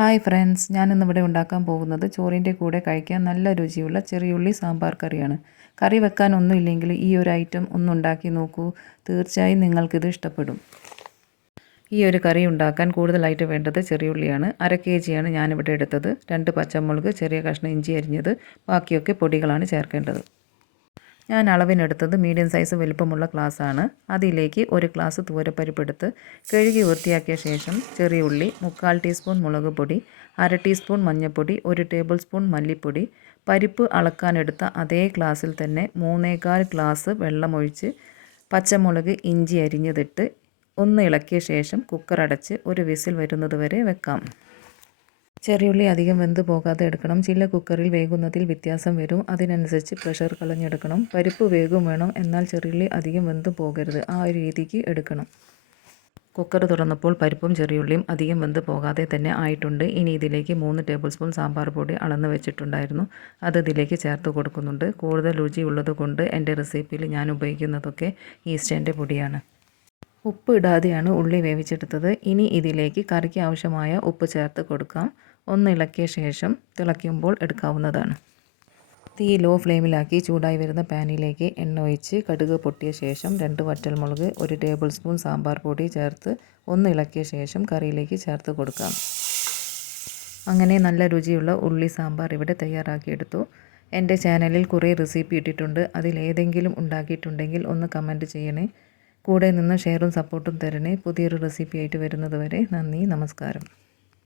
Hi friends, ഞാനിന്നിവിടെ ഉണ്ടാക്കാൻ പോകുന്നത് ചോറിൻ്റെ കൂടെ കഴിക്കാൻ നല്ല രുചിയുള്ള ചെറിയുള്ളി സാമ്പാർ കറിയാണ്. കറി വെക്കാനൊന്നും ഇല്ലെങ്കിൽ ഈ ഒരു ഐറ്റം ഒന്ന് ഉണ്ടാക്കി നോക്കൂ. തീർച്ചയായും നിങ്ങൾക്കിത് ഇഷ്ടപ്പെടും. ഈ ഒരു കറി ഉണ്ടാക്കാൻ കൂടുതലായിട്ട് വേണ്ടത് ചെറിയുള്ളിയാണ്. 1/2 kg ഞാനിവിടെ എടുത്തത്. 2 പച്ചമുളക്, ചെറിയ കഷ്ണം ഇഞ്ചി അരിഞ്ഞത്, ബാക്കിയൊക്കെ പൊടികളാണ് ചേർക്കേണ്ടത്. ഞാൻ അളവിനെടുത്തത് മീഡിയം സൈസ് വലിപ്പമുള്ള ഗ്ലാസ്സാണ്. അതിലേക്ക് 1 ഗ്ലാസ് തൂരപ്പരിപ്പ് എടുത്ത് കഴുകി വൃത്തിയാക്കിയ ശേഷം ചെറിയ ഉള്ളി, 3/4 ടീസ്പൂൺ മുളക് പൊടി, 1/2 ടീസ്പൂൺ മഞ്ഞൾപ്പൊടി, 1 ടേബിൾ സ്പൂൺ മല്ലിപ്പൊടി, പരിപ്പ് അളക്കാനെടുത്ത അതേ ഗ്ലാസ്സിൽ തന്നെ 3/4 ഗ്ലാസ് വെള്ളമൊഴിച്ച് പച്ചമുളക്, ഇഞ്ചി അരിഞ്ഞതിട്ട് ഒന്ന് ഇളക്കിയ ശേഷം കുക്കർ അടച്ച് ഒരു വിസിൽ വരുന്നത് വരെ വെക്കാം. ചെറിയുള്ളി അധികം വെന്ത് പോകാതെ എടുക്കണം. ചില കുക്കറിൽ വേകുന്നതിൽ വ്യത്യാസം വരും. അതിനനുസരിച്ച് പ്രഷർ കളഞ്ഞെടുക്കണം. പരിപ്പ് വേഗം വേണം, എന്നാൽ ചെറിയുള്ളി അധികം വെന്ത് പോകരുത്. ആ ഒരു രീതിക്ക് എടുക്കണം. കുക്കർ തുറന്നപ്പോൾ പരിപ്പും ചെറിയുള്ളിയും അധികം വെന്ത് പോകാതെ തന്നെ ആയിട്ടുണ്ട്. ഇനി ഇതിലേക്ക് 3 ടേബിൾ സ്പൂൺ സാമ്പാർ പൊടി അളന്ന് വെച്ചിട്ടുണ്ടായിരുന്നു. അത് ഇതിലേക്ക് ചേർത്ത് കൊടുക്കുന്നുണ്ട്. കൂടുതൽ രുചിയുള്ളത് കൊണ്ട് എൻ്റെ റെസിപ്പിയിൽ ഞാൻ ഉപയോഗിക്കുന്നതൊക്കെ ഈസ്റ്റേൻ്റെ പൊടിയാണ്. ഉപ്പ് ഇടാതെയാണ് ഉള്ളി വേവിച്ചെടുത്തത്. ഇനി ഇതിലേക്ക് കറിക്ക് ആവശ്യമായ ഉപ്പ് ചേർത്ത് കൊടുക്കാം. ഒന്ന് ഇളക്കിയ ശേഷം തിളയ്ക്കുമ്പോൾ എടുക്കാവുന്നതാണ്. തീ ലോ ഫ്ലെയിമിലാക്കി ചൂടായി വരുന്ന പാനിലേക്ക് എണ്ണ ഒഴിച്ച് കടുക് പൊട്ടിയ ശേഷം 2 വറ്റൽമുളക്, 1 ടേബിൾ സ്പൂൺ സാമ്പാർ പൊടി ചേർത്ത് ഒന്ന് ഇളക്കിയ ശേഷം കറിയിലേക്ക് ചേർത്ത് കൊടുക്കാം. അങ്ങനെ നല്ല രുചിയുള്ള ഉള്ളി സാമ്പാർ ഇവിടെ തയ്യാറാക്കിയെടുത്തു. എൻ്റെ ചാനലിൽ കുറേ റെസിപ്പി ഇട്ടിട്ടുണ്ട്. അതിലേതെങ്കിലും ഉണ്ടാക്കിയിട്ടുണ്ടെങ്കിൽ ഒന്ന് കമൻറ്റ് ചെയ്യണേ. കൂടെ നിന്ന് ഷെയറും സപ്പോർട്ടും തരണേ. പുതിയൊരു റെസിപ്പി ആയിട്ട് വരുന്നത് വരെ നന്ദി, നമസ്കാരം.